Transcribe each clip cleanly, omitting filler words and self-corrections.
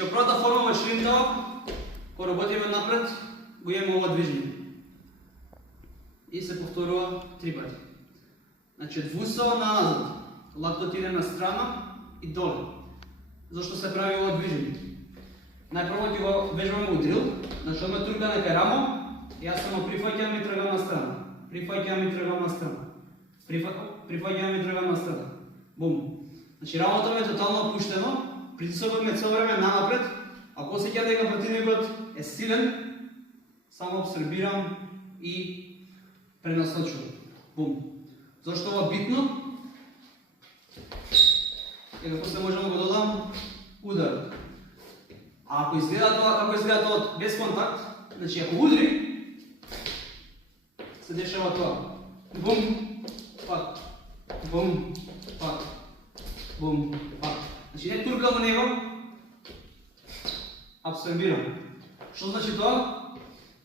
Во првата форма во шринтав, кога работиме напред, го имаме ова движење. И се повторува 3 пати. Значи, двусо назад, лактот иде на страна и доле. Зошто се прави ова движење? Најпрво ќе го вежбаме у дрил, значи одме турка на кај рамо, јас само прифаќам и тргам на страна. Прифаќам и тргам на страна. Прифаќам и тргам на страна. Бум. Значи, рамото ми е тотално опуштено, притисокот ме цело време нанапред, ако осеќам дека противникот е силен, само обсербирам и пренасочувам. Бум. Зошто ова битно? И како се можам го додам удар. А ако изгледа тоа без контакт, значи ако удри, се дешава тоа. Бум, пак, бум, пак, бум, пак. Значи не туркам во него, абсорбирам. Што значи тоа?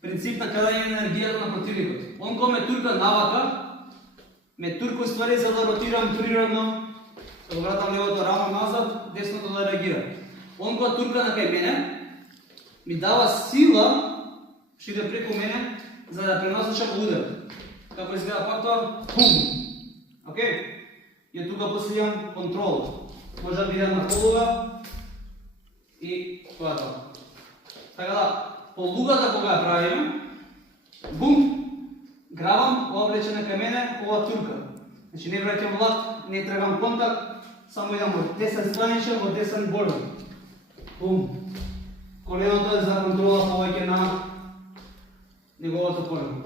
Принцип на кадање на енергијата на противникот. Он кога ме турка навака, ме турка уствари за да ротирам природно, да го вратам левото рамо назад, десното да реагира. Он кога турка на кај мене, ми дава сила, што иде преку мене, за да пренасочам удар. Како изгледа пак тоа? Бум! Океј? И тука после контрол. Може да биде на полуга и тоа тоа. Така да, полугата кога ја правиме, бум, грабам, ова влече на кај мене, ова турка. Значи не враќам лак, не трагам контакт, само идам во десен страничен, во десен борден. Бум. Коленото е за контрола повеќе на неговото колено.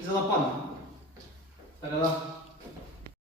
И за да падне. Така да.